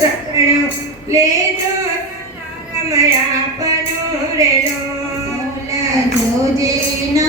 చక్కడం లేదో. రమయాపను రెలో పూజనా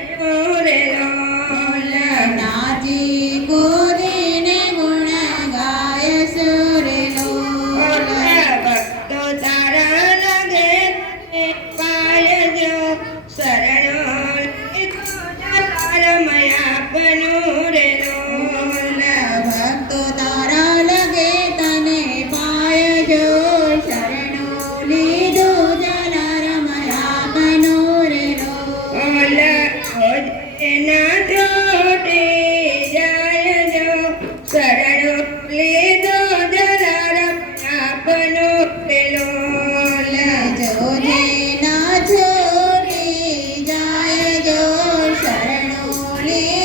Mm-hmm. Please.